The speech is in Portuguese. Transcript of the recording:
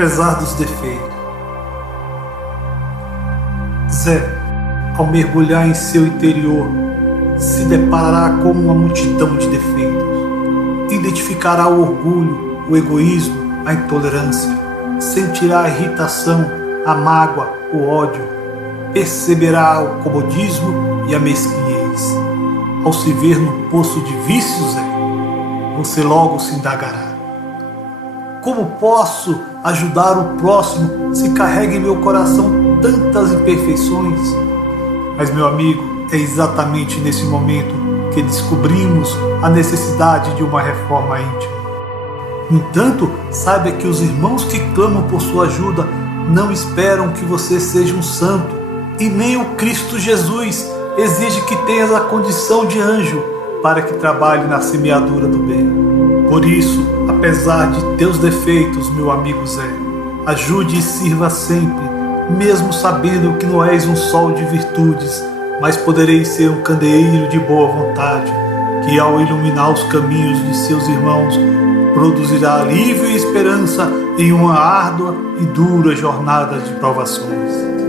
apesar dos defeitos. Zé, ao mergulhar em seu interior, se deparará com uma multidão de defeitos. Identificará o orgulho, o egoísmo, a intolerância. Sentirá a irritação, a mágoa, o ódio. Perceberá o comodismo e a mesquinhez. Ao se ver no poço de vícios, você logo se indagará: como posso ajudar o próximo se carrega em meu coração tantas imperfeições? Mas, meu amigo, é exatamente nesse momento que descobrimos a necessidade de uma reforma íntima. No entanto, saiba que os irmãos que clamam por sua ajuda não esperam que você seja um santo, e nem o Cristo Jesus exige que tenhas a condição de anjo para que trabalhe na semeadura do bem. Por isso, apesar de teus defeitos, meu amigo Zé, ajude e sirva sempre, mesmo sabendo que não és um sol de virtudes, mas podereis ser um candeeiro de boa vontade, que ao iluminar os caminhos de seus irmãos, produzirá alívio e esperança em uma árdua e dura jornada de provações.